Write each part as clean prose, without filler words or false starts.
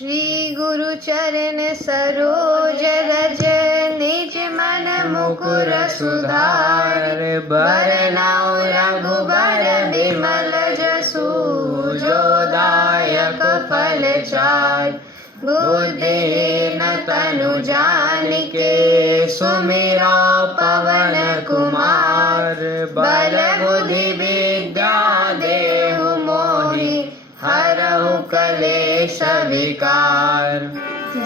श्री गुरु चरण सरोज रज निज मन मुकुर सुधार। बरनाउ रघुबर बिमल जसु जो दायक फल चार। बुद्धिहीन तनु जानिके सुमिरा पवन कुमार। बल बुद्धि विद्या देहु मोहि हरहु कलेश विकार।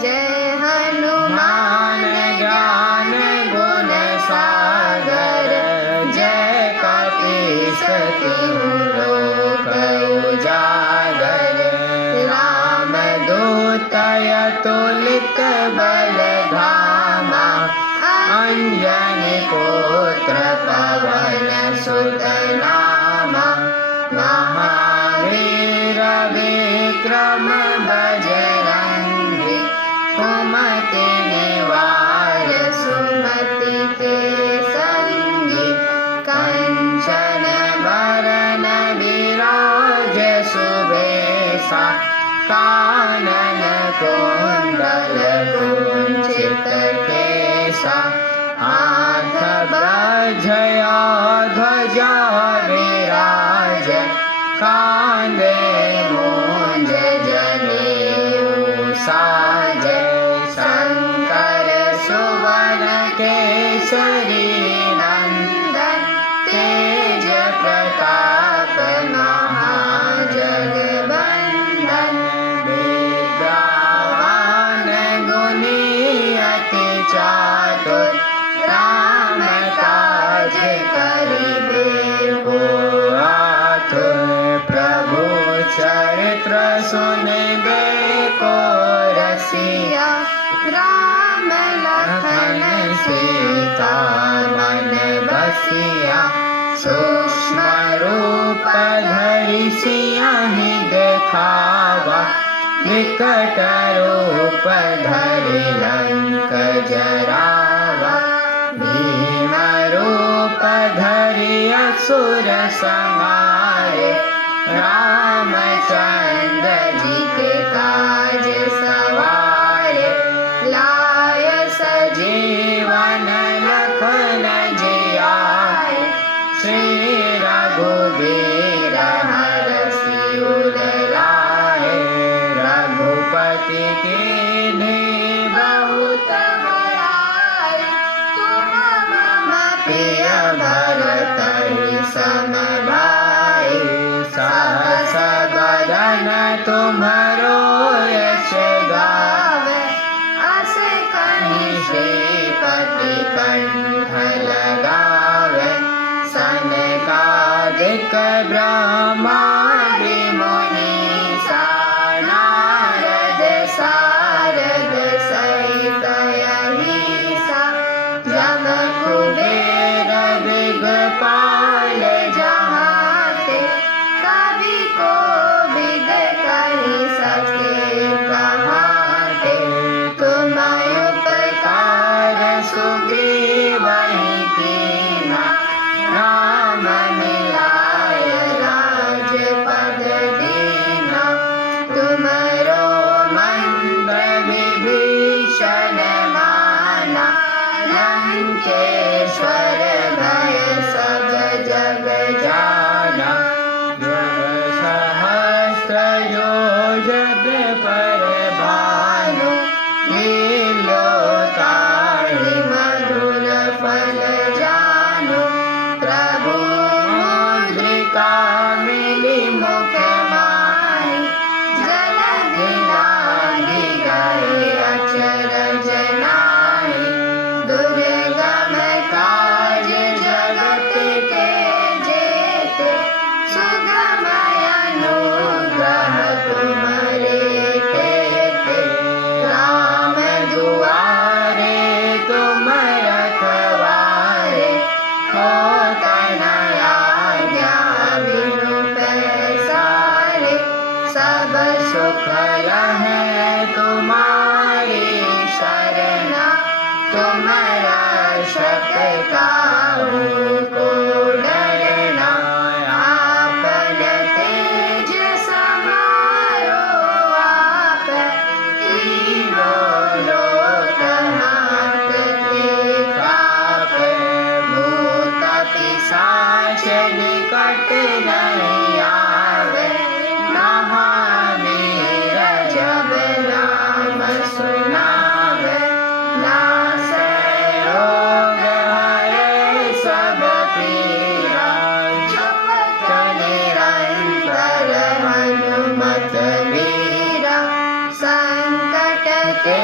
जय हनुमान ज्ञान गुण सागर। जय कपीस तिहु लोक उजागर। रामदूत अतुलित बल धामा। अंजनी पुत्र पवन सुत नामा। महावीर विक्रम बजरंगी। कुमति निवार सुमति के संगी। कंचन बरन विराज सुबेसा। कानन कुंडल कुंचित केसा। हाथ वज्रया ध्वजा विराज। कांधे मूंज जनेऊ साज। शंकर सुवन केसरी नंदन। तेज प्रताप महाजगवंदन। विद्यावान गुणी अति चातुर। राम काज करिबे को आतुर। प्रभु चरित्र सुनिबे को रसिया। राम लखन सीता मन बसिया। सूक्ष्म रूप धरि सियहि देखावा। विकट रूप धरि लंक जरावा। भीम रूप धरि असुर संहारे। रामचंद्र जी के काज सवारे। लाय सजीवन लखन जियाए। श्री रघुवीर हरषि उर लाए। रघुपति कीन्ही बहुत बड़ाई। तुम मम प्रिय भरतहि सम भाई। सहस बदन तुम्हरो यश गावे। अस कहि श्रीपति कंठ लगावे। सनकादिक ब्रह्मादि मुनीसा। नारद सारद सहित अहिसा। जम कुबेर दिगपाल जहाते। कवि कोविद कहि सके कहाते। तुम उपकार सुग्रीवहि कीन्हा। राम मिलाय राजपद संकट नहीं आवे। महावीर जब नाम सुनावे, नासे रोग हरे सब पीरा। जपत निरंतर हनुमत वीरा, संकट के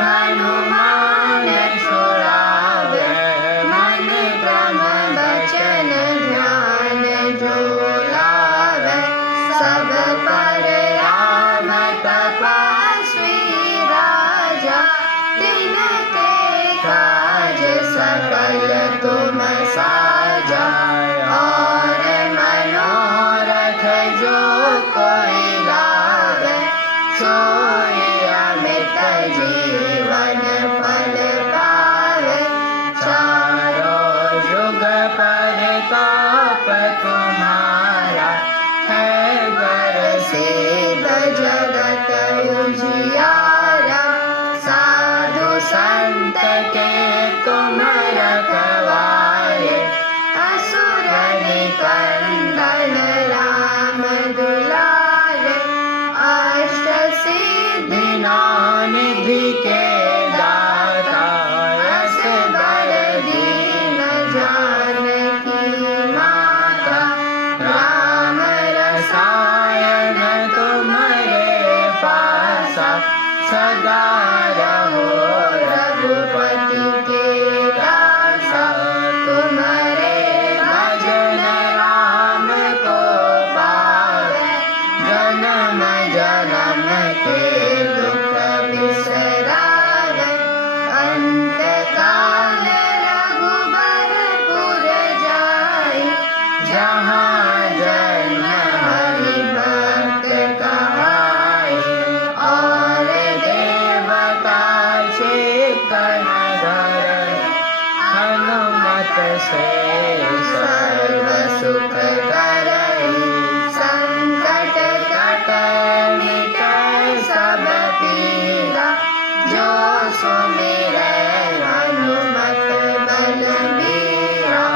हनुमान छुड़ावे। मन क्रम वचन ध्यान जो लावे, सब पर राम तपस्वी राजा। तिनके काज सकल तुम साजा, और मनोरथ जो कोई लावे। सोई अमित जीवन फल पावे, चारों जुग परताप तुम्हारा। है बर सिद्ध जगत उजियारा, साधु संत के तुम रखवारे। असुर निकंदन राम दुलारे, अष्ट सिद्धि नौ निधि के दाता। असबर दीन जानकी माता, राम रसायन तुम्हारे पासा। सदा रहो रघुपति के दासा, तुम्हारे भजन राम को पावे। जन्म जन्म के दुख बिसरावे, अंत काल रघुबरपुर जाई। जहाँ जन्म हरि भक्त कहाई, और देवता चित्तन धरई। हनुमत से सर्व सुख करई, संकट कटै मिटै सब पीरा। जो सुमिरै हनुमत बलबीरा,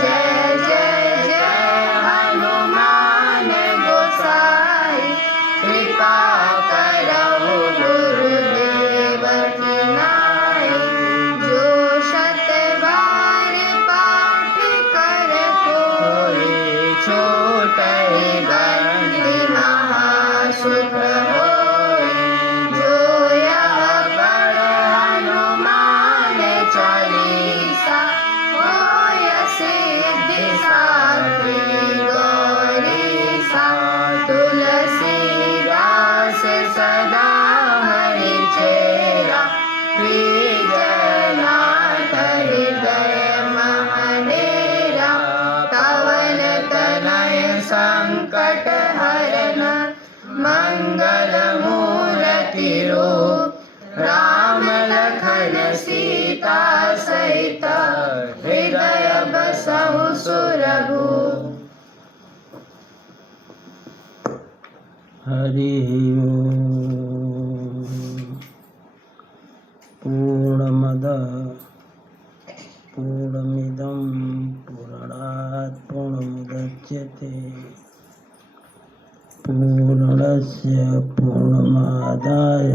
जय जय जय हनुमान गोसाई। कृपा करहु गुरुदेव की नाई, जो शत बार पाठ कर कोई। छूटहि बंदी महासुख होई, जो यह पढ़ हनुमान चालीसा। होय सिद्धि साखी गौरीसा, तुलसीदास सदा हरि चेरा। नाथ हृदय महाडेरा, पवन तनय संकट हरन। मंगल मूर्ति रूप, राम लखन सीता सहित। हृदय बसहु सुरभूप। हरि ओम। पूर्णमदः पूर्णमिदं पूर्णात् पूर्णमुदच्यते, पूर्णस्य पूर्णमादाय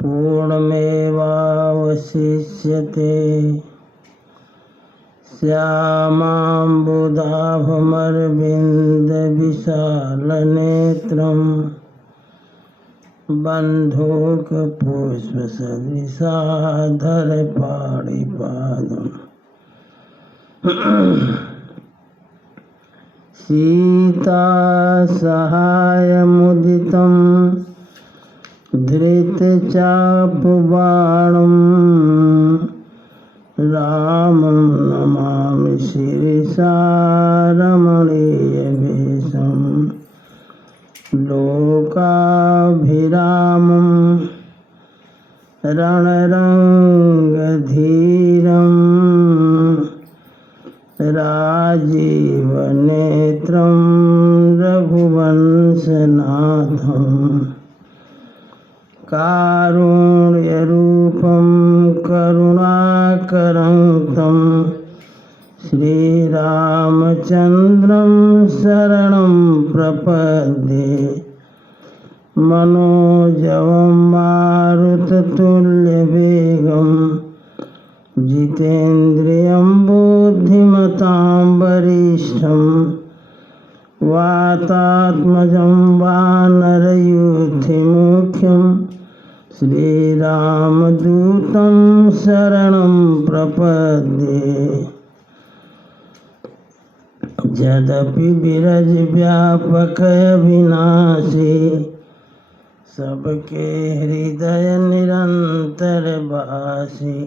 पूर्णमेवावशिष्यते। श्यामाम्बुदाभमरविन्दविशालनेत्रं, बन्धूकपुष्पसदृशाधरपाणिपादम्। सीतासहायमुदितं धृतचापबाणं, रामं नमामि शिरसा रमणीयवेषं। लोकाभिरामं रणरङ्गधीरं, राजीवनेत्रं रघुवंशनाथं। कारुण्यरूपं करुणाकरं तं श्रीरामचन्द्रं शरणं प्रपद्ये मनोजवं मारुततुल्यवेगं जितेन्द्रियं बुद्धिमतां वरिष्ठं वातात्मजं वानरयूथमुख्यं श्रीरामदूतं शरणं प्रपद्ये यद्यपि विरज व्यापक अविनाशी सबके हृदय निरंतर वासी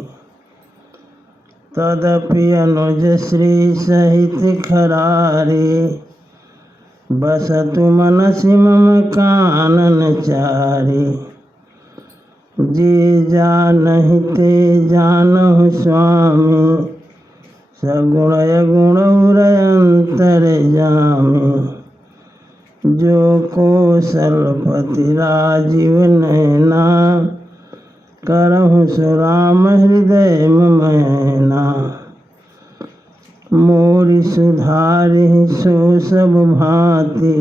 तदपि अनुज श्री सहित खरारे बसतु मनसि मम कानन चारे जे जानहि ते जानहु स्वामी सगुण गुण अंतर्यामी जो कौशलपति राजीव नैना करहु सुराम हृदय मैना मोरि सुधारि सो सब भांति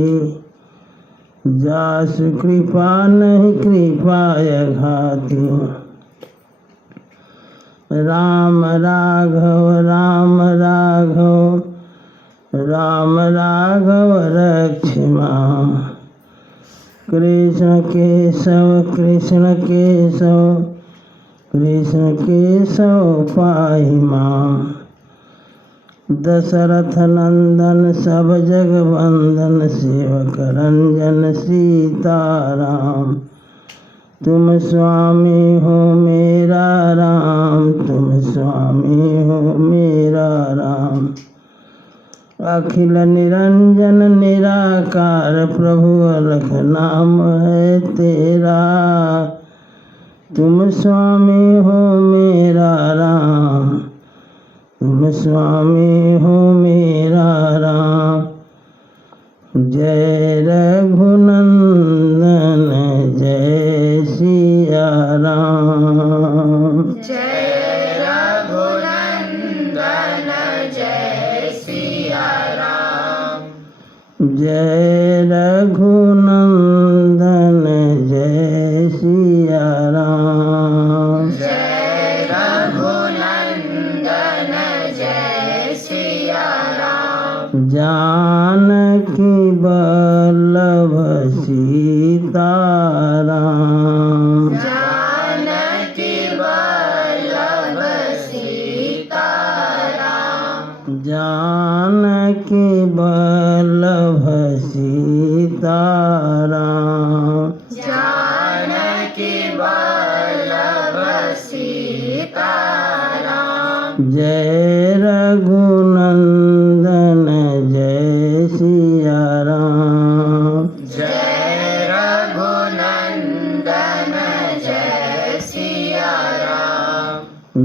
जासु कृपा नहीं कृपाय घाति राम राघव राम राघव राम राघव रक्ष मां कृष्ण केशव कृष्ण केशव कृष्ण केशव पाहि मां दशरथ नंदन सब जग वंदन सेवक रंजन सीताराम तुम स्वामी हो मेरा राम तुम स्वामी हो मेरा राम अखिल निरंजन निराकार प्रभु अलख नाम है तेरा तुम स्वामी हो मेरा राम तुम स्वामी हो मेरा राम जय रघुनंदन जय सिया राम जय रघुनंदन जय सिया राम जय रघुनंदन जय सिया राम जय रघुनंदन जय सिया राम जानकी बल्लभ सीताराम जानकी वल्लभ सीताराम जानकी बल्लभ सीताराम जानकी वल्लभ सीताराम जय रघुनंदन जय सिया राम जय रघुनंदन जय सिया राम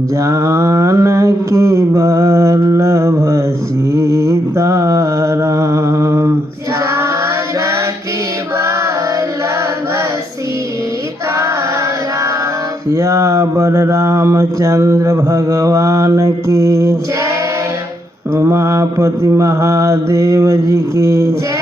जानकी बल्लभ सीताराम जानकी वल्लभ सीताराम सियावर रामचंद्र भगवान की जय उमापति महादेव जी की जय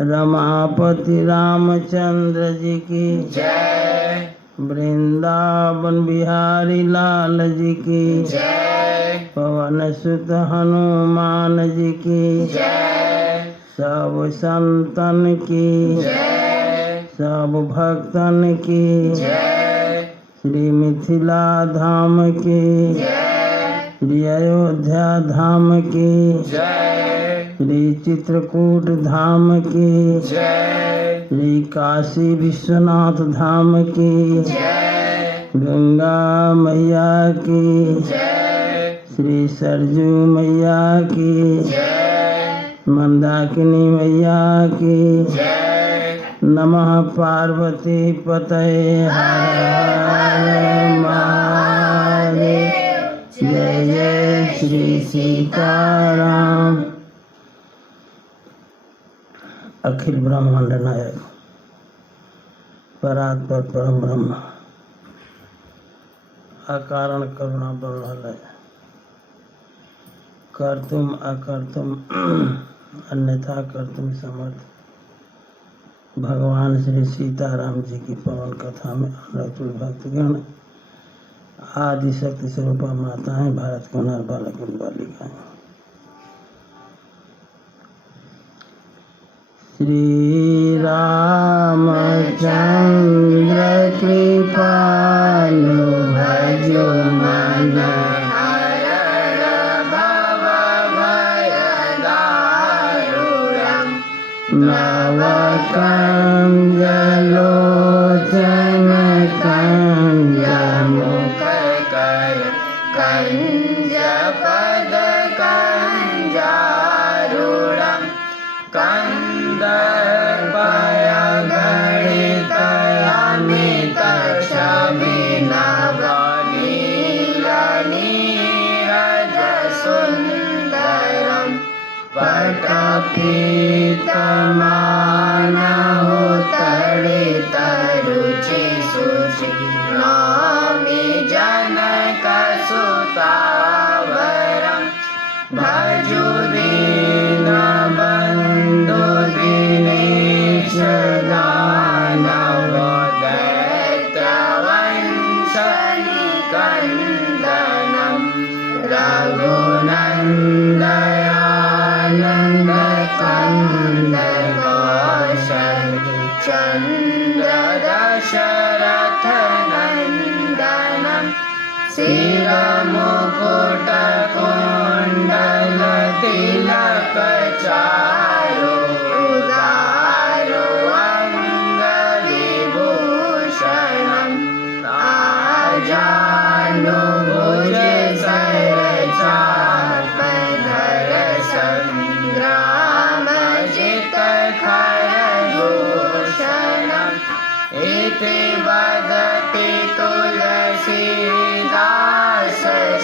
रमापति रामचंद्र जी की जय वृंदावन बिहारी लाल जी की जय पवन सुत हनुमान जी की जय सब संतन की जय सब भक्तन की जय श्री मिथिला धाम की जय श्री अयोध्या धाम की जय श्री चित्रकूट धाम की जय श्री काशी विश्वनाथ धाम की जय गंगा मैया की जय श्री सरजू मैया की जय मंदाकिनी मैया की जय नमः पार्वती पतये हर हर महादेव जय जय श्री सीताराम। अखिल ब्रह्मांड नायक परात्पर परम ब्रह्म अकारण करुणा बल कर्तुम अकर्तुम अन्यथा कर्तुम समर्थ भगवान श्री सीताराम जी की पवन कथा में अनुरक्त भक्तगण आदि शक्ति स्वरूपा माताएं भारत कुमार बालक बालिकाएं श्री रामचंद्र कृपालु भजो मन नवकंज लोचन कंज मुख कंज पद कंजारूढ़ं कंदर्पय गणित अमित शमिनव नीरज सुंदरं पटपीतमानहो तडित रुचि सुचि नौमि जनकसुतावरं भजो दीनबन्धो दिनेश दानव दैत्यवंशनिकन्दनं रघुनन्दयानन्द कंद चन्द्र दशरथ नन्दनं शिरमुकुट कुण्डल तिलक चारु उदारो अङ्गविभूषणं आजानुभुज सरचापधर संग्रामजित खरदूषणम् इति वदति तुलसीदास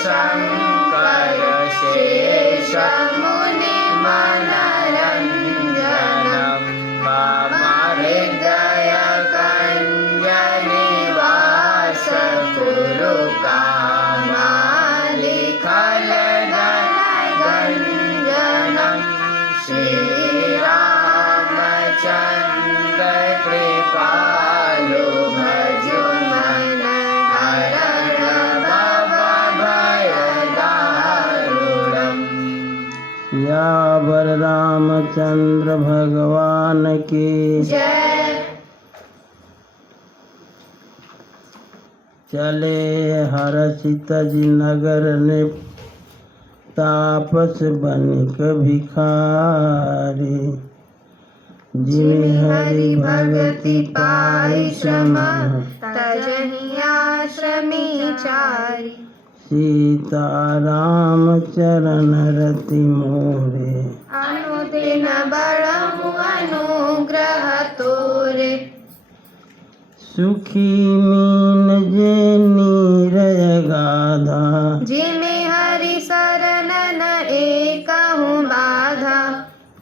शङ्कर शेषमुनिमनरञ्जनं मम हृदय कञ्जनिवास कुरु कामालि खलदनगञ्जनं श्रीरामचन्द्र कृपालु भजो मन हरण भव भयदारुणम्। यावर रामचंद्र भगवान की जय। चले हर्षित नगर ने तापस बनिक भिखारी जिमि हरि भगति पाई श्रम तजहि आश्रमी चारि सीताराम चरण रति मोरे अनुदिन बड़हु अनुग्रह तोरे सुखी मीन जे नीरय गाधा जिमि हरि शरणन एकहु बाधा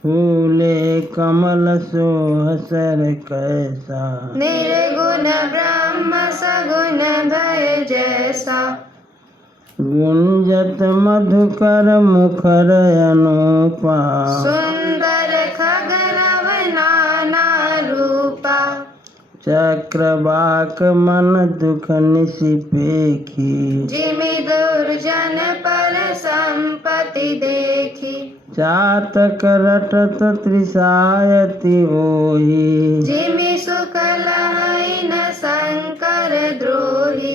फूले कमल सोहसर कैसा निर्गुण ब्रह्म सगुण भय जैसा गुंजत मधुकर मुखर अनुपा सुंदर खगरव नाना रूपा चक्रवाक मन दुख निसिपेखी जिमि दुर्जन पर संपत्ति देखी चातक रटत त्रिसायति ओहि जिमि सुख लहै न शंकर द्रोही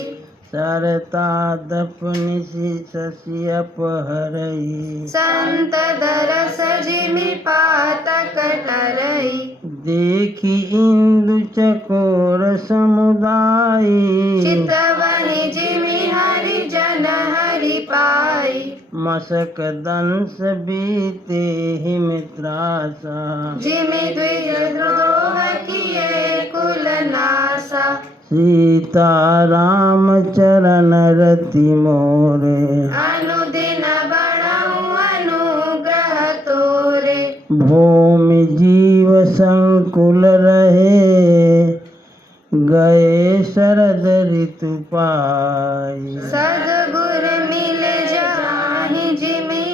सरता दपनिसि शशि अपहरई संत दरस जिमि पातक टरई देखी इंदु चकोर समुदायी चितवहि जिमि हरि जन हरि पाई मशक दंश बीते ही मित्रासा जिमि द्विज द्रोह किए कुल नासा सीताराम चरण रति मोरे अनुदिन बड़हु अनुग्रह तोरे भूमि जीव संकुल रहे गए शरद ऋतु पाई सद्गुर मिल जाहि जिमि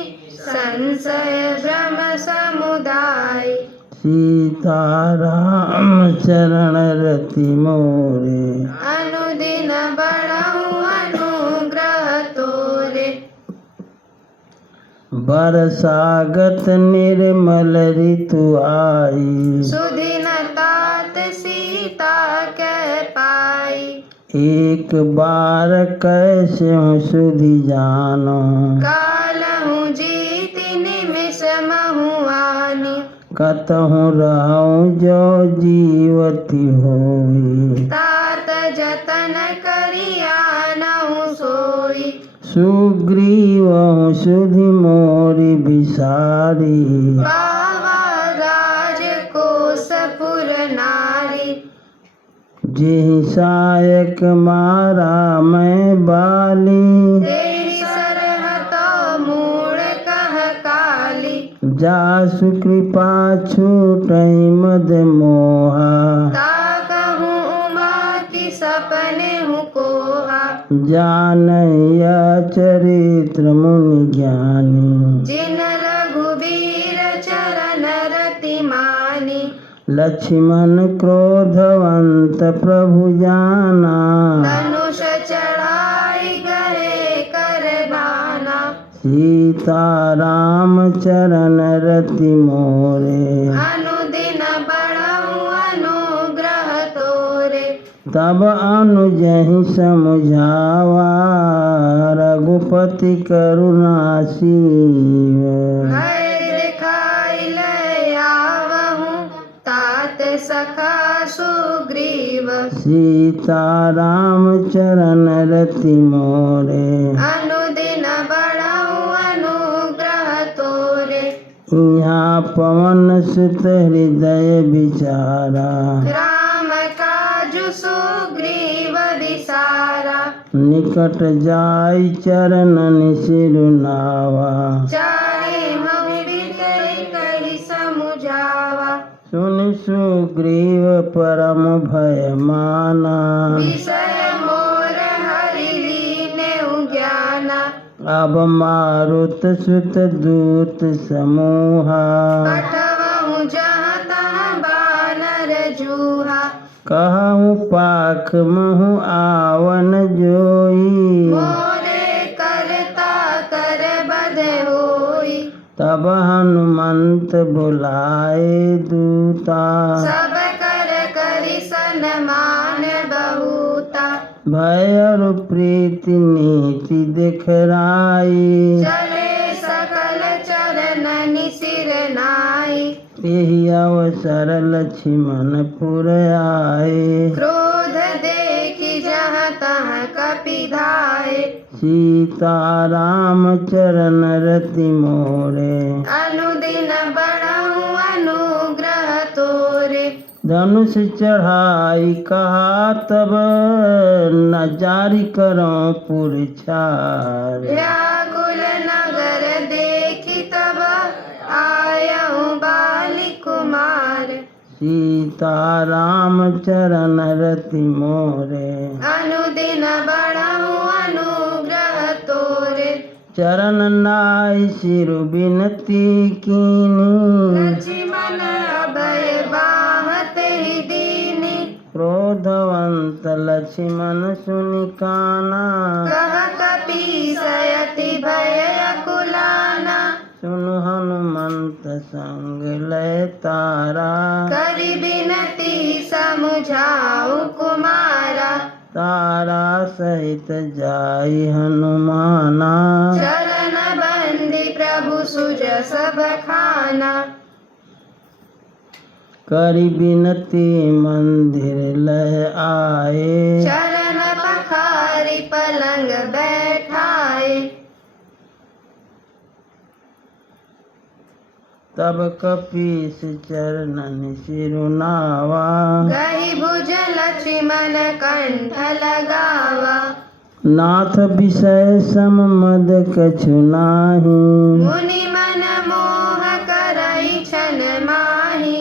संशय भ्रम समुदाय सीताराम चरण रति मोरे अनुदिन बढ़ऊ अनुग्रह तोरे बरसागत निर्मल ऋतु आई सुदिन तात सीता के पाई एक बार कैसे हूँ सुधि जानो कालहु जीत निमिष महुआनी कतहूँ रहूँ जो जीवती होई तात जतन करिया नहु सोई सुग्रीव सुधि मोरी बिसारी बाबा राजकोसपुर नारी जेहि सायक मारा मैं बाली तेरी सरहतो मूड़ कह काली जासु कृपा छूटई मद मोहा ताकहु उमा की सपने हूँ कोहा जानैया चरित्र मुनि ज्ञानी जिन रघुबीर चरण रति मानी लक्ष्मण क्रोधवंत प्रभु जाना धनुष चढ़ाई गए करबाना सीताराम चरण रति मोरे अनुदिन बढ़ऊ अनुग्रह तोरे तब अनुजहि समुझावा रघुपति करुणासीव भय दिखाई ले आवहूँ तात सखा सुग्रीव सीताराम चरण रति मोरे अनुदिन बढ़ऊ अनुग्रह तोरे यहाँ पवन सुत हृदय विचारा राम काजु सुग्रीव दिसारा निकट जाय चरणन सिरुनावा चाहे हम बिगड़ कही समुझावा सुनि सुग्रीव परम भय माना विषय मोर हरि लीने ज्ञाना अब मारुत सुत दूत समूहा पठवहु जहाँ तहाँ बानर जूहा कहूँ पाख महु आवन जोई मोरे करता कर बध होई तब हनुमंत बुलाए दूता सब कर करि सन्मान बहुता भय और प्रीति नीति दिखराई चले सकल चरण सिर नाई यही अवसर लक्ष्मण पुर आए क्रोध देखी जहाँ तहाँ कपिधाए सीताराम चरण रति मोरे अनुदिन बढ़ऊ अनुग्रह तोरे धनुष चढ़ाई कहा तब न जारी करो पुरछार व्याकुल नगर देखी तब आयहु बाली कुमार सीताराम चरण रति मोरे अनुदिन बढ़ऊ अनुग्रह तोरे चरण नाय सिरु बिनती कीनी लक्ष्मण अभय बाहते ही दीनी क्रोधवंत लक्ष्मण सुनि काना कह कपीसयति भय अकुलाना सुनु हनुमंत संग लय तारा करि बिनती समुझाऊ कुमारा तारा सहित जाई हनुमाना चरण बंदी प्रभु सुज सब खाना करि बिनती मंदिर लय आए चरण पखारी पलंग बैठाए तब कपीस चरणन सिरुनावा गही भुज लक्ष्मण कंठ लगावा नाथ विषय सम मद कछु नाही मुनि मन मोह करई छन माही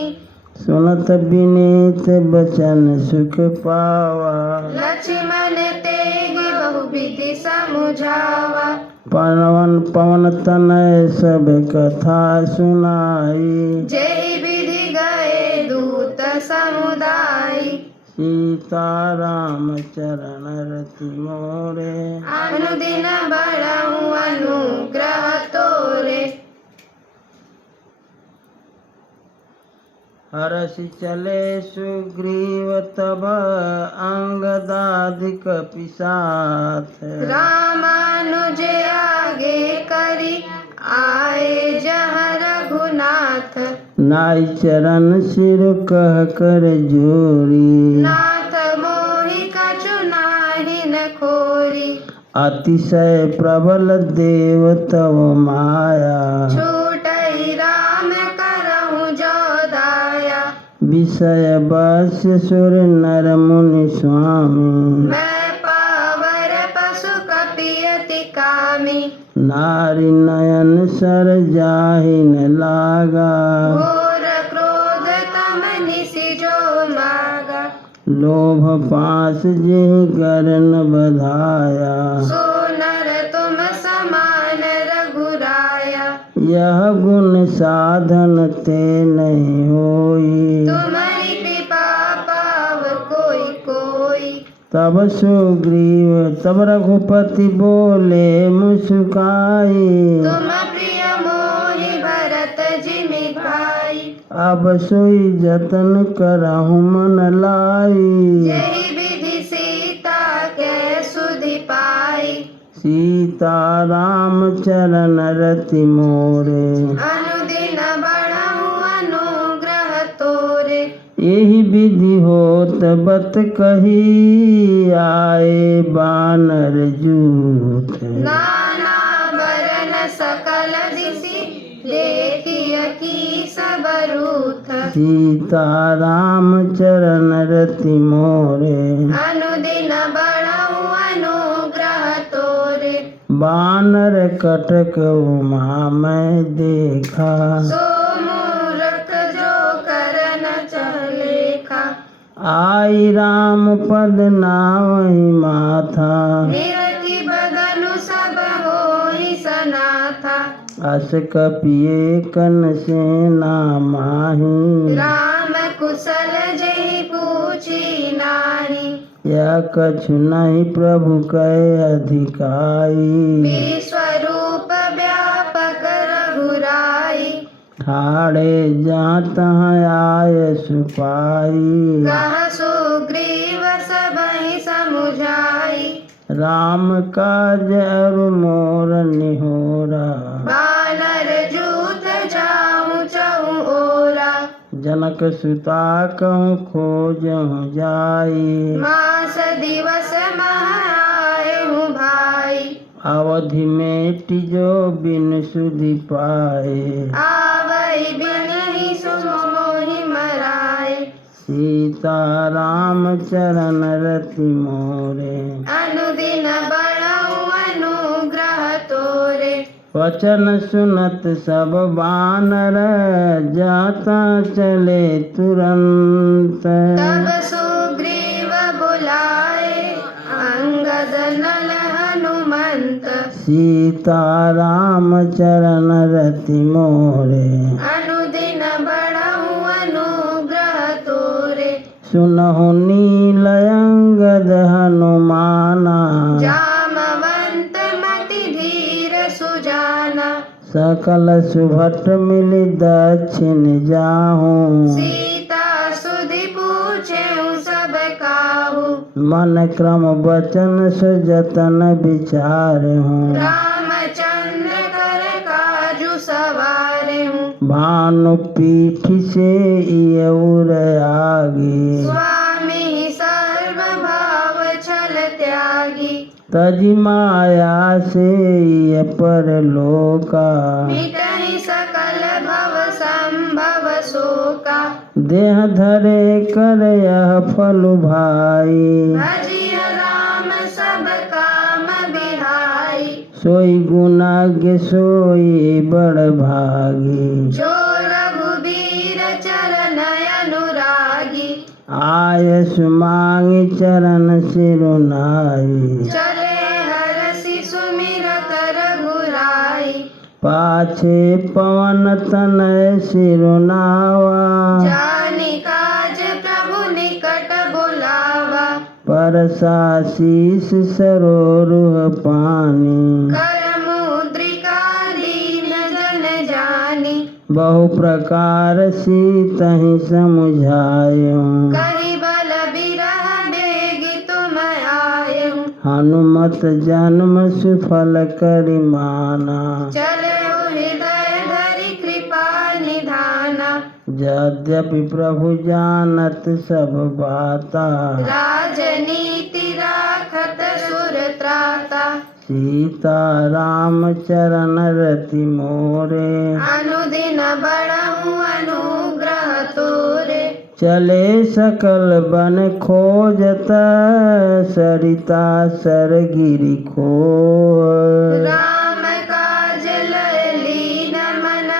सुनत विनीत बचन सुख पावा लक्ष्मण तेग बहुविधि समुझावा पवन तनय सब कथा सुनाई। जय विधि गए दूत समुदाय। सीता राम चरण रति मोरे। अनुदिन बढ़ऊ अनुग्रह तोरे। हरषि चले सुग्रीव तब अंगदाधिक पिसाथ। रामानुज आगे करी आए जहाँ रघुनाथ। नाई चरण सिर कह कर जोरी। नाथ मोहि कछु नाहि न खोरी। अतिशय प्रबल देव तव माया। छूटई राम करहु जो दाया। विषय वश्य सुर नर मुनि स्वामी। मैं पावर पशु कपि अति कामी। नारी नयन सर जाहि न लागा। घोर क्रोध तम निसि जो मागा। लोभ पास जेहि गरन बधाया। सो नर तुम समान रघुराया। यह गुण साधन ते नहीं होई। तुम्हारी कृपा पाव कोई कोई। तब सुग्रीव तब रघुपति बोले मुस्काई। तुम प्रिय मोहि भरत जिमि भाई। अब सोई जतन करहु मन लाई। जहि विधि सीता के सुधि पाई। सीता राम चरण रति मोरे। अनुदिन बढ़ऊ अनुग्रह तोरे। यही विधि होत बत कही आए बानर जूथ। नाना बरन सकल दिसि देखिय की सब रूथ। सीता राम चरण रति मोरे। अनुदिन बढ़ऊ अनुग्रह तोरे। बानर कटक उमा मैं देखा। सो मूरख जो करन चलेखा। आई राम पद नावहि माथा। निरखि बदनु सब होई सनाथा। अस कपिए कन सेना माही। राम कुशल जहि पूछी नाहि। यह कछु नहीं प्रभु कै अधिकाई। विश्वरूप व्यापक रघुराई। ठाड़े जहाँ तहाँ आय सुपाई। कह सुग्रीव सबहि समुझाई। राम काज अरु मोर निहोरा। बानर जूथ जाऊं चहु ओरा। जनक सुता कहूँ खोजहु जाई। मास दिवस मह आयहु भाई। अवधि में तिजो बिन सुधि पाए। आवै बिनहि सुमोहि मराए। सीता राम चरण रति मोरे। अनुदिन बढ़ऊ अनुग्रह तोरे। वचन सुनत सब बानर जाता चले तुरंत। तब सुग्रीव बुलाए अंगद नल हनुमंत। सीता राम चरण रति मोरे। अनुदिन बढ़ऊ अनुग्रह तोरे। सुनहु नील अंगद हनुमाना। जामवंत मति धीर सुजाना। सकल सुभट मिलि दक्षिण जाहूँ। सीता सुधि पूछेउ सब काहू। मन क्रम वचन सुजतन विचारहूँ। रामचंद्र कर काजु सवारहूँ। भानु पीठ से इउर आगे। स्वामी सर्व भाव छल त्यागी। तजि माया से ये परलोका। मिटहि सकल भव संभव शोका। देह धरे कर यह फल भाई। भजिय राम सब काम बिहाई। सोई गुणाग्य सोई बड़ भागी। जो रघुबीर चरण अनुरागी। आयस मांगी चरण सिरुनाई। चले हरषि सुमिरत रघु पाछे पवन तनय सिरुनावा, जानि काज प्रभु निकट बुलावा, परसा शीस सरोरुह पानी, कर मुद्रिका दीन जन जानी, बहु प्रकार सीतहि समुझायो, कहि बल बिरह बेगी तुम आयहु, हनुमत जन्म सुफल करि माना, चलहु हृदय धरि कृपा निधाना, यद्यपि प्रभु जानत सब बाता, राजनीति राखत सुर त्राता, सीता राम चरण रति मोरे, अनुदिन बढ़हु अनुग्रह तोरे, चले सकल बन खोजत, सरिता सर गिरि खोह, राम काज लय लीन मन,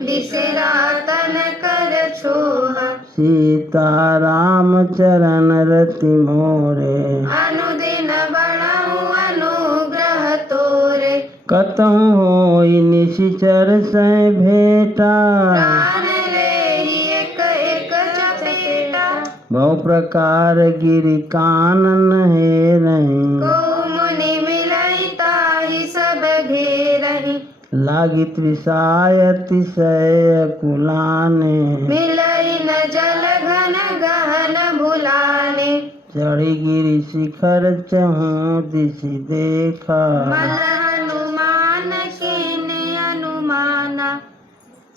बिसरा तन कर छोह, सीता राम चरण रति मोरे, अनुदिन बढ़हु अनुग्रह तोरे, कतहु होई निशिचर सै भेटा, प्राण लेहि एक एक चपेटा, बहु प्रकार गिरि कानन हेरहि, को मुनि मिलई ताहि सब घेरहि, लागी त्रिसाय अतिशय कुलाने, मिलई न जल घन गहन भुलाने, चढ़ी गिरि शिखर चहु दिशि देखा, मन हनुमान कीन्ह अनुमाना,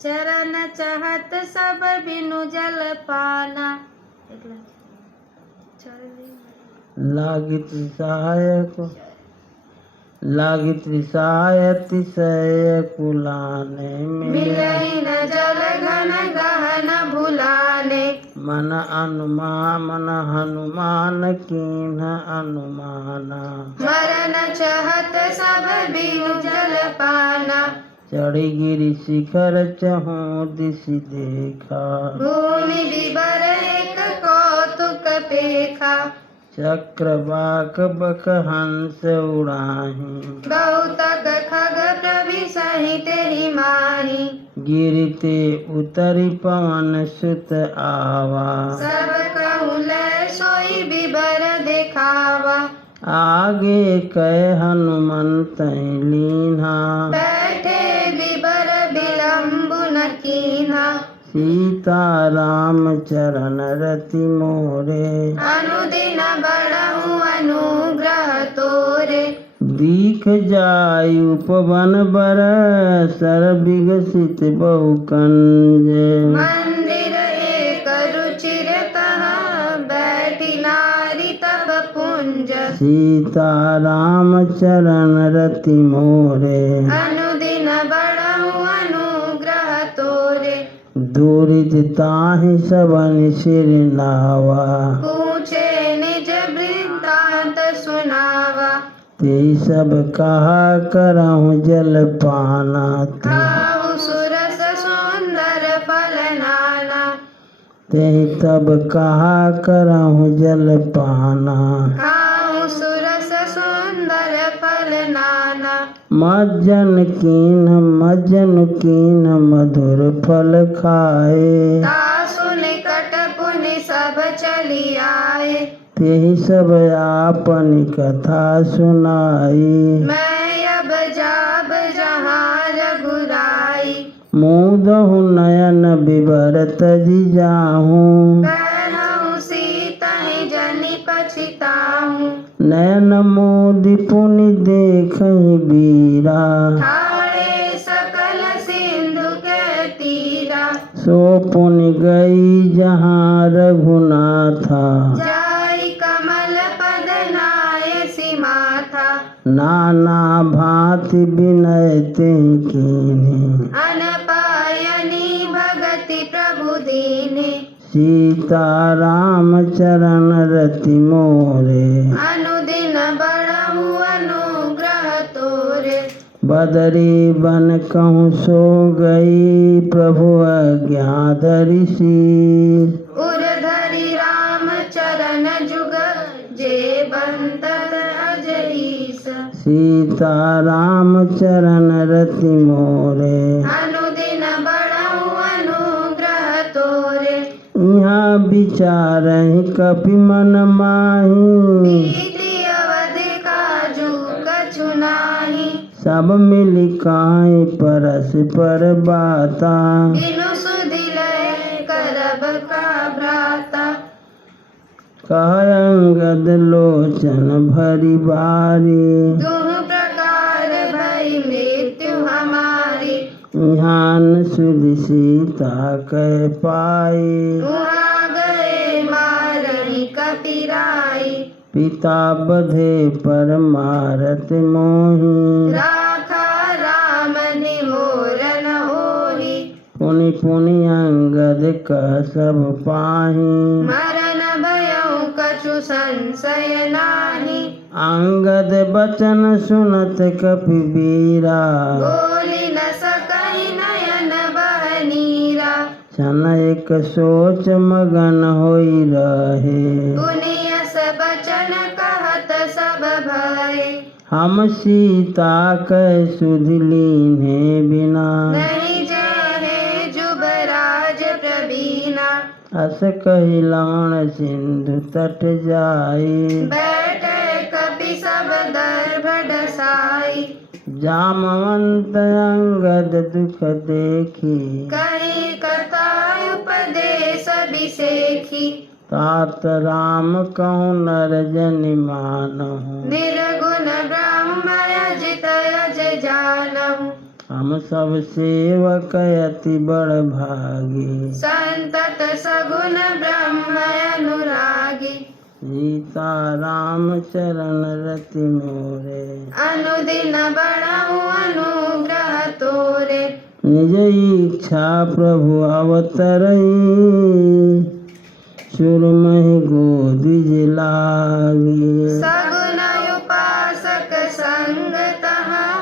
चरण चहत सब बिनु जल पाना, लागी त्रिसाय अतिशय कुलाने, मिलई न जल घन गहन भुलाने, मन हनुमान कीन्ह अनुमाना, मरण चहत सब बिनु जल पाना, चढ़ी गिरि शिखर चहु दिशि देखा, भूमि विवर एक कौतुक पेखा, चक्रवाक बक हंस उड़ाहि, बहुतक खग प्रभि सहित हिमाहि, गिरते उतरि पवन सुत आवा, सब कहु लय सोई विवर देखावा, आगे कै हनुमंत लीन्हा, बैठे विवर विलंबु न कीन्हा, सीता राम चरण रति मोरे, अनुदिन बढ़हु अनुग्रह तोरे, दीख जाय उपवन बर, सर विकसित बहु कंज, मंदिर एक रुचिर तहाँ, बैठी नारी तब पुंज, सीता राम चरण रति मोरे, अनुदिन बढ़हु अनुग्रह तोरे, दूरित ताहि सबन सिर नावा, पूछे निज वृत्तांत सुनावा, ते सब कहा करहु जल पाना, खाऊ सुरस सुंदर फल नाना, ते तब कहा करहु जल पाना, खाऊ सुरस सुंदर फल नाना, मज्जन कीन मधुर फल खाए, तासु निकट पुनि सब चली आए, तेहि सब आपन कथा सुनाई, मैं अब जाब जहाँ रघुराई, मुदहु नयन विवर तजि जाहूँ, कहूँ सीतहि जनि पछिताहूँ, नयन मोदि पुनि देखहि बीरा, ठाड़े सकल सिंधु के तीरा, सो पुनि गई जहाँ रघुनाथा, जाई कमल पद नाय सीमाथा, नाना भांति विनय तेहि कीन्ही, अनपायनी भगति प्रभु दीने, सीता राम चरण रति मोरे, अनुदिन बढ़हु अनुग्रह तोरे, बदरी बन कहूँ सो गई, प्रभु आज्ञा धरि शीस, उर्धरि राम चरण जुग, जे बंदत अजईस, सीता राम चरण रति मोरे अनुदिन बढ़ऊ अनुग्रह तोरे यहाँ विचारहि कपि मन माही बीती अवधि काजू कछु नाही सब मिलि काई परस पर बाता बिनु सुधि लय करब का भ्राता कह अंगद लोचन भरी बारी तुम प्रकार भई मृत्यु हमारी ध्यान सुधि सीता कह पाई उहाँ गए मारही कपिराई पिता बधे पर मारत मोही राखा राम निहोरन होही पुनि पुनि अंगद कह सब पाही मरण भयउ कछु संशय नाही अंगद बचन सुनत कपि बीरा बोली न सकहि नयन बह नीरा क्षण एक सोच मगन होई रहे पुनियस बचन कहत सब भय हम सीता कै सुधि लीन्हे बिना नहीं जहे जुबराज प्रवीणा अस कहि लवण सिंधु तट जाई बैठे कपि सब दर्भ डसाई जामवंत अंगद दुख देखी कही कथा उपदेश बिसेखी तात राम कहूँ नर जनि मानहु निर्गुण ब्रह्म अजित अज जानहु हम सब सेवक अति बड़ भागी संतत सगुण ब्रह्म अनुरागी सीता राम चरण रति मोरे अनुदिन बढ़ऊ अनुग्रह तोरे निज इच्छा प्रभु अवतरई सुरमहि गोदिज लागी सगुन उपासक संग तहाँ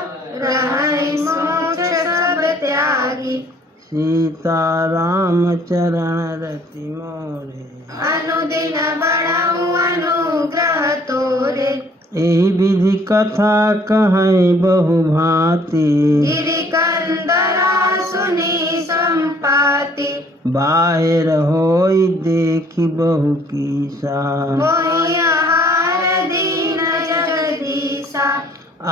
रहै मोक्ष सब त्यागी सीता राम चरण रति मोरे अनुदिन बढ़ऊ अनुग्रह तोरे एहि विधि कथा कहीं बहु भांति गिरि कंदरा सुनी संपाति बाहिर होई देखी बहु कीसा मोहि आहार दीन जगदीशा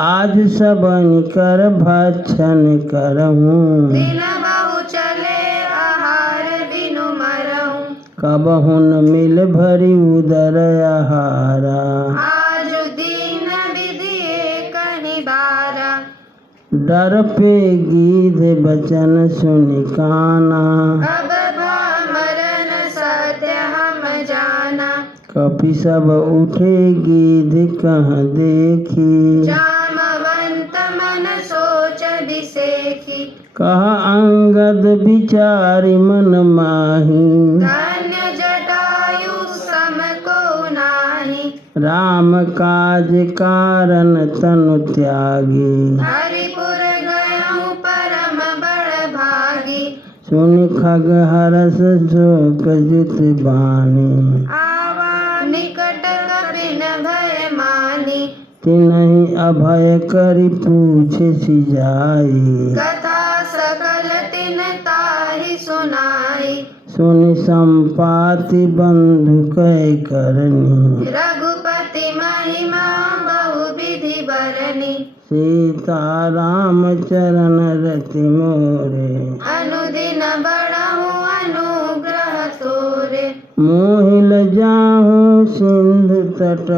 आज सबन कर भक्षण करहूँ दिन बहु चले आहार बिनु मरहूँ कबहुन मिल भरी उदर आहारा आज दीन विधि कहीं बारा डर पे गीध बचन सुनि काना अब मरण सत्य हम जाना कपि सब उठे गीध कह देखी जामवंत मन सोच बिसेखी कह अंगद विचारि मन माही धन्य जटायु सम को नाही राम काज कारण तनु त्यागी हरिपुर गयऊँ परम बड़ भागी सुनि खग हरस शोक जित बानी आवा निकट कपिन भय मानी तिन्हि अभय करि पूछे सिजाई कथा सकल तिन ताहि सुनाई सुनि संपाति बंधु कै करनी रघुपति महिमा बहु विधि बरनी सीता राम चरण रति मोरे अनुदिन बढ़ऊ अनुग्रह तोरे मोहिल जाहू सिंधु तट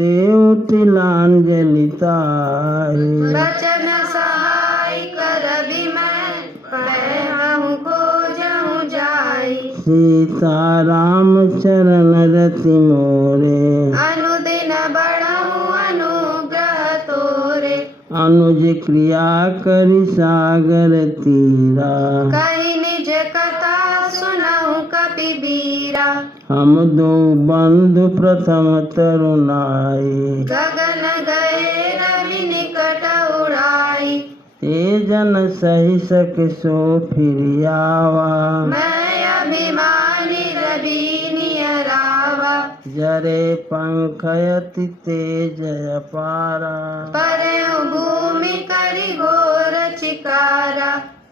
देव तिलांजलि ताहि बचन सहाय कर विमल पढ़हूँ खोजहूँ जाई सीता राम चरण रति मोरे अनुदिन बढ़ऊ अनुग्रह तोरे अनुज क्रिया करि सागर तीरा कही निज कथा सुनहु कपि बीरा हम दो बंधु प्रथम तरुणाई गगन गए रवि निकट उड़ाई ते जन सही सक सो फिर आवा मैं अभिमानी रवि नियरावा जरे पंखयति तेज अपारा परयु भूमि करि घोर चिकारा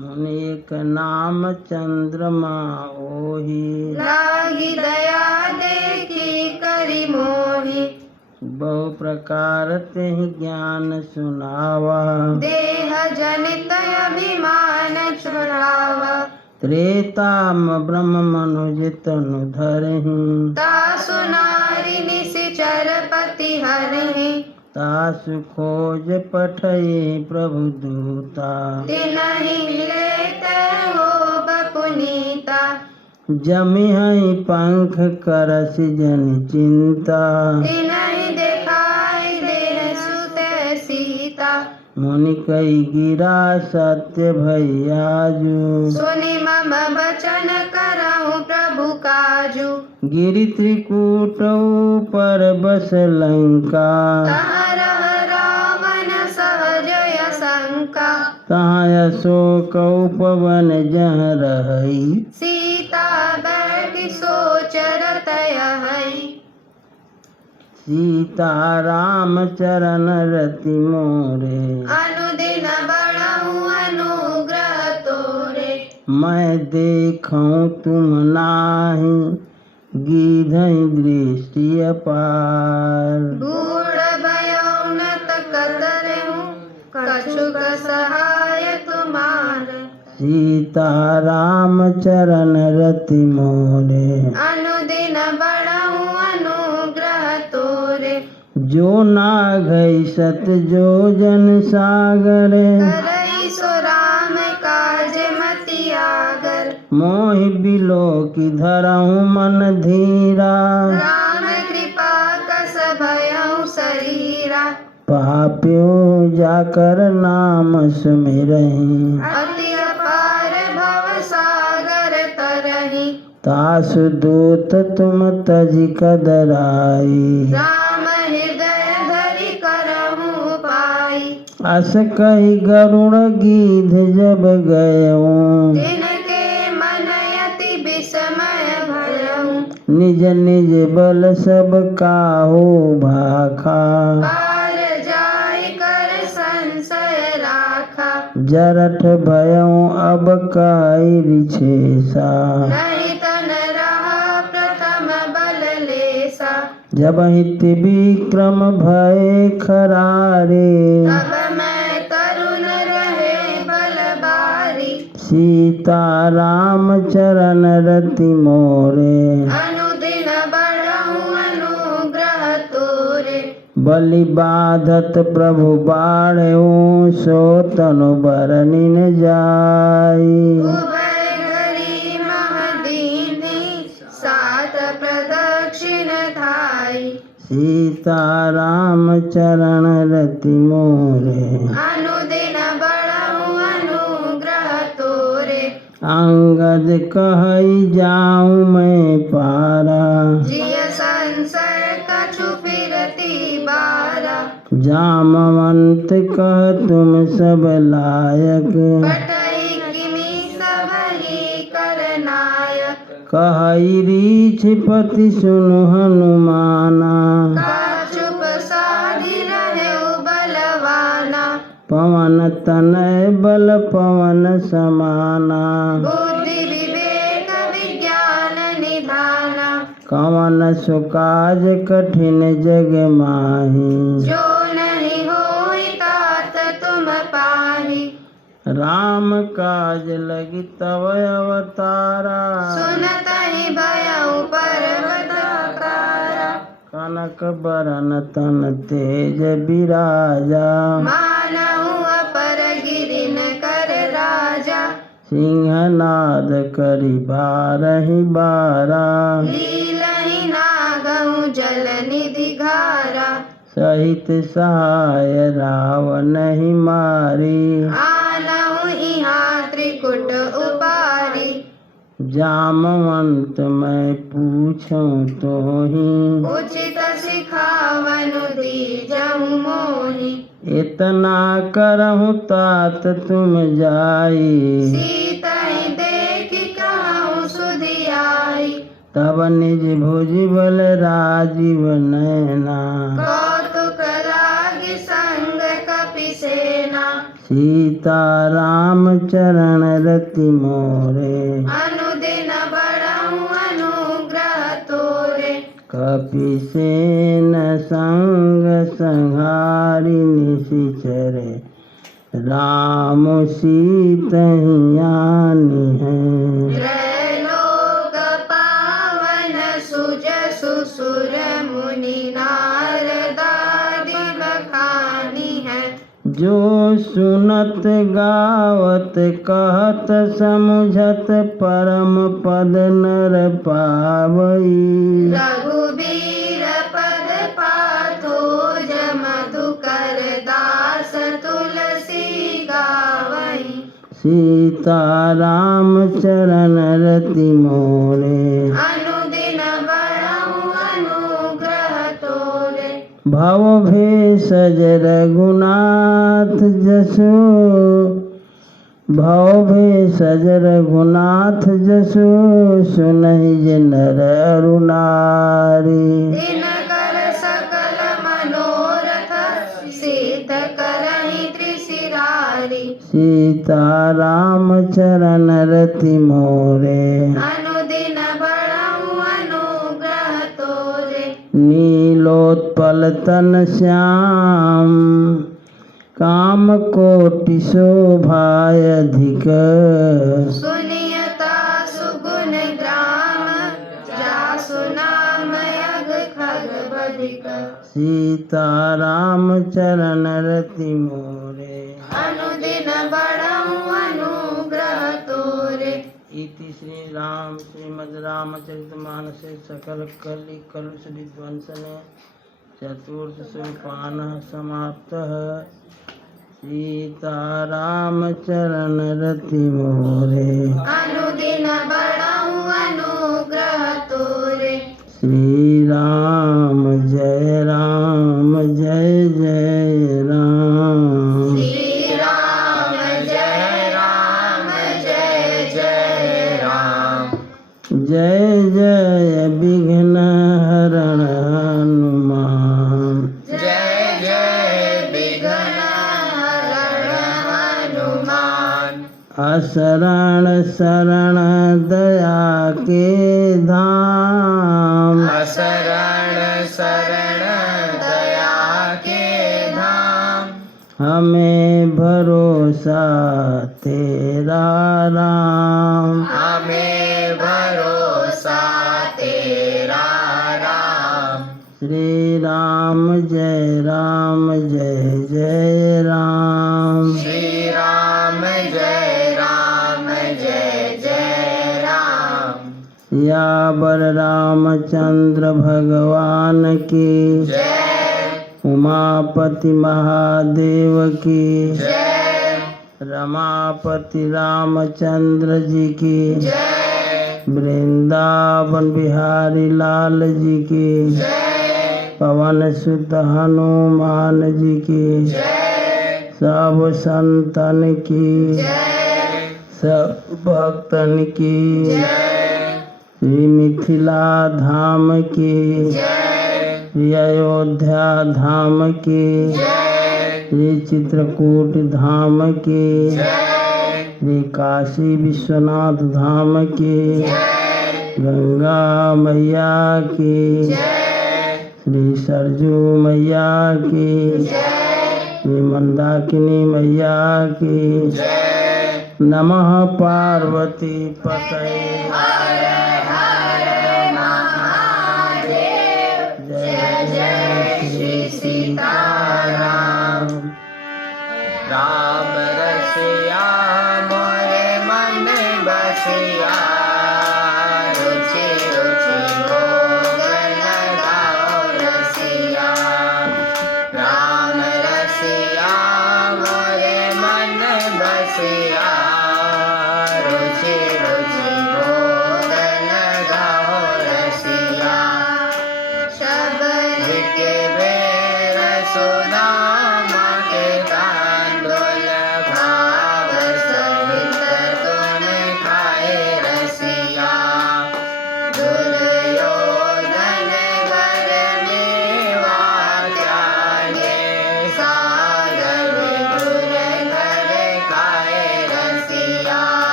मुनि एक नाम चंद्रमा ओहि लागी दया देखी करि मोहि बहु प्रकार तेहि ज्ञान सुनावा देह जनित अभिमान छुड़ावा त्रेताम ब्रह्म मनुज तनु धरहि तासु नारी निशिचर पति हरहि तासु खोज पठई प्रभु दूता तिनहि लेत हो बपुनीता जमिहई पंख करस जन चिंता तिनहि देखाई देह सुत सीता मुनि कई गिरा सत्य भैयाजू सुनि मम बचन करहु प्रभु काजू गिरि त्रिकूट पर बस लंका तहाँ रह रावण सहजय शंका तहाँ अशोक पवन जह रही सीता बैठी सोचरत हई सीता राम चरण रति मोरे अनुदिन बढ़ऊ अनुग्रह तोरे मैं देखूं तुम नाही गीधई दृष्टि अपार बूढ़ भयउ नत कतरहु कछुक सहाय तुम्हार सीता राम चरण रति मोरे अनुदिन बढ़ऊ अनुग्रह तोरे जो ना गई सत जो जन सागर करई सो राम काज मति आगर मोहि बिलो की धरहु मन धीरा राम कृपा कस भयउ शरीरा पाप्यो जाकर नाम सुमिरहि अति अपार भव सागर तरहि तासु दूत तुम तजि कदराई राम हृदय धरि करहु पाई अस कही गरुड़ गीध जब गयऊं तिनके मन अति विस्मय भयउ निज निज बल सब काहू भाखा पार जाय कर संशय राखा जरठ भयऊं अब काई रिछेसा नहीं तन रहा प्रथम बल लेसा जब हित विक्रम भय खरारे तब मैं तरुण रहे बल बारी सीता राम चरण रति मोरे अनुदिन बढ़ऊ अनुग्रह तोरे बलि बाधत प्रभु बाढ़ो सो तनु बरनि न जाई उभय घड़ी महदीनी सात प्रदक्षिण धाई सीता राम चरण रति मोरे अनुदिन बढ़ऊ अनुग्रह तोरे अंगद कहई जाऊं मैं पारा जिय संशय कछु फिरती बारा जामवंत कह तुम सब लायक पटई किमी सब ही कर नायक कहई रीछ पति सुनु हनुमाना का चुप साधि रहे बलवाना पवन तनय बल पवन समाना बुद्धि विवेक विज्ञान निधाना कवन सुकाज कठिन जग माही जो नहीं होई तात तुम पाही राम काज लगी तव अवतारा सुनत ही भयउ पर्वताकारा कनक बरन तन तेज बिराजा मानहु अपर गिरिन कर राजा सिंहनाद करि बारहि बारा लीलहि नागहु जल निधि घारा सहित सहाय रावणहि मारी आनहु इहाँ त्रिकुट उपारी जामवंत मैं पूछूं तोहि उचित सिखावनु दीजहु मोहि इतना करहु तात तुम जाई सीतहि देखि कहूँ सुधियाई तब निज भुजि बल राजीव नैना कौतुक लागी संग कपि सेना सीता राम चरण रति मोरे अनुदिन बड़ऊ अनुग्रह तोरे कपिसेन संग संहारि निशिचरे राम सीतहियानि हैं त्रैलोक पावन सुजसु सुर मुनि नारदादि बखानी है जो सुनत गावत कहत समुझत परम पद नर पावई रघुबीर पद पाथो मधुकर दास तुलसी गावई सीता राम चरण रति मोरे अनुदिन बड़ऊ अनुग्रह तोरे भव भेषज रघुनाथ जसु भव भेषज रघुनाथ जसु सुनहि जे नर अरु नारी दिनकर सकल मनोरथ सिद्ध करहि त्रिशिरारी सीता राम चरण रति मोरे अनुदिन बड़ऊ अनुग्रह तोरे नीलोत्पल तन श्याम काम कोटि शोभाय अधिक सुनियता सुगुण ग्राम जासु नाम यग खग बधिक सीता राम चरण रति मोरे अनुदिन बड़ऊ अनुग्रह तोरे इति श्री राम श्रीमद् रामचरितमानसे सकल कलि कलुष विध्वंसने चतुर्थ सोपानः समाप्तः सीता राम चरण रति मोरे अनुदिन बड़ऊ अनुग्रह तोरे श्री राम जय जय राम श्री राम जय जय राम जय जय विघ्न हरण हनुमान जय जय विघ्न हरण हनुमान असरण शरण दया के धाम शरण शरण दया के धाम हमें भरोसा तेरा राम हमें भरोसा तेरा राम श्री राम जय जय राम श्री राम जय जय राम यावर रामचंद्र भगवान की जय उमापति महादेव की जय रमापति रामचंद्र जी की जय वृंदावन बिहारी लाल जी की जय पवन सुत हनुमान जी की जय सब संतन की जय सब भक्तन की जय श्री मिथिला धाम की जय श्री अयोध्या धाम की जय श्री चित्रकूट धाम की जय श्री काशी विश्वनाथ धाम की जय गंगा मैया की जय श्री सरजू मैया की जय श्री मंदाकिनी मैया की जय नमः पार्वती पतये हर हर महादेव जय जय श्री सीताराम राम रसिया मोरे मन बसिया रुचि रुचि भोग लगाओ रसिया राम रसिया मोरे मन बसिया रुचि रुचि भोग लगाओ रसिया शबद के बेर सुदामा के तांडुल भाव सहित तुम खाए रसिया दुर्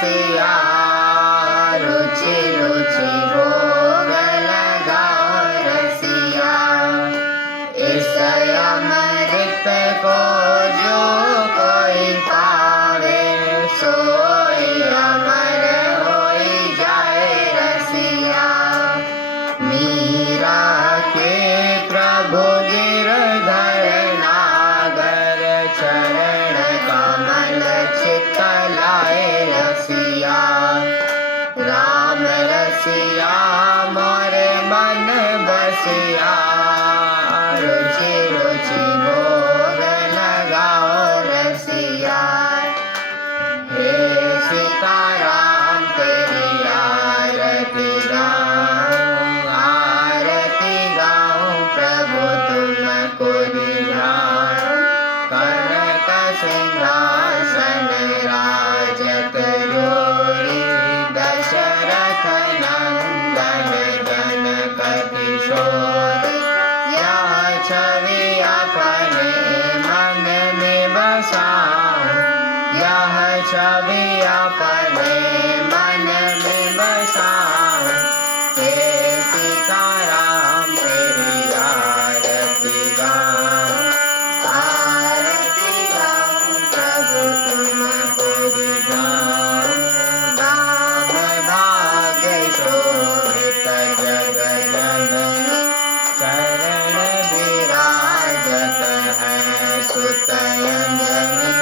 रसिया रुचि रुचि भोग लगाओ रसिया इस अमृत को जो कोई पावे सोई अमर होई जाए रसिया मीरा के प्रभु गिरधर नागर चरण कमल चित्त लाए रसिया राम रसिया मोरे मन बसिया रुचि रुचि भोग लगाओ रसिया हे सीताराम तेरी आरती गाऊं प्रभु तुमको निहार कनक सिंहासन राजत जोरी दशरथ नंदन जनक किशोर यह छवि अपने मन में बसाऊं यह छवि अपने मन में बसाऊं हे सीताराम तेरी आरती गाऊं प्रभु तुमको दिखाऊं नाम भाग्य शोभित जग जननी चरण विराजत है सुत अंजनी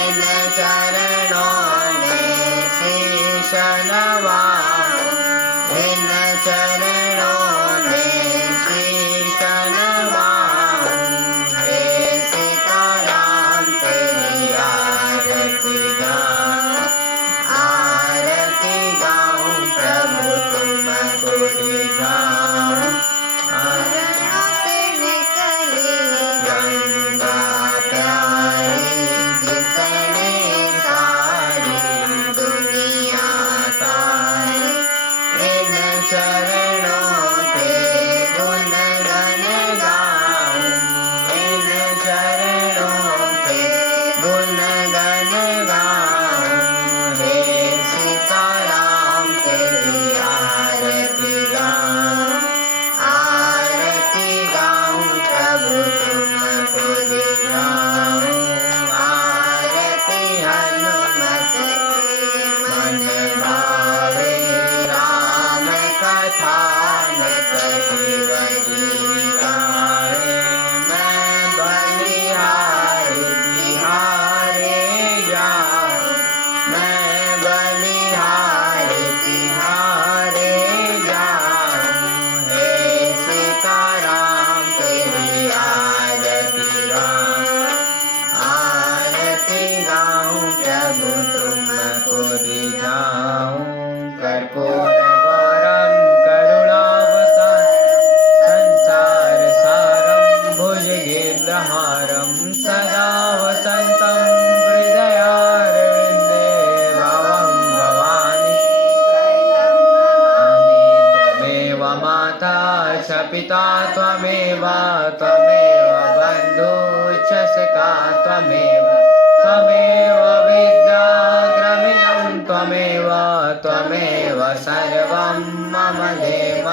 इन चरणों में शीश नवाऊं इन चरणों में शीश नवाऊं हे सीताराम तेरी आरती गाऊं प्रभु तुमको दिखाऊं अरण्यों से निकली गंगा प्यारी जिसने सारी दुनिया तारी इन चरणों के गुण गण गाऊं इन चरणों के गुण गण गाऊं हे सीताराम तेरी आरती गाऊं प्रभु तुमको दिखाऊं आरती हनुमत के मन भावे राम कथा नित शिव जी गाए मैं बलिहारी तिहारे जाऊं मैं बलिहारी तिहारे जाऊं हे सीताराम तेरी आरती गाऊं प्रभु तुमको दिखाऊं कर्पूर गौरम करुणावतार संसार सारम भुजगेन्द्रहारम सदा वसन्तं हृदयारविन्दे भवं भवानी त्वमेव माता च पिता त्वमेव बन्धु च सखा त्वमेव विद्या द्रविणं त्वमेव सर्वं मम देव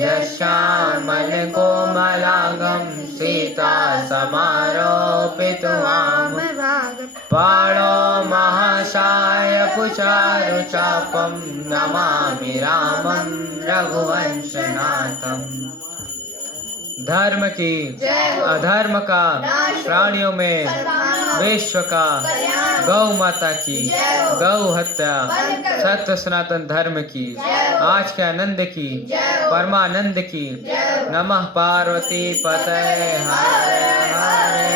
लीलाभुजश्यामल कोमलांगं सीता समारोपितवाम पाणो महाशाय पुचारुचापं नमामि रामं रघुवंशनाथम्। धर्म की अधर्म का प्राणियों में विश्व का गौ माता की गौ हत्या सत्य सनातन धर्म की आज के आनंद की परमानंद की नमः पार्वती पतये हरे हरे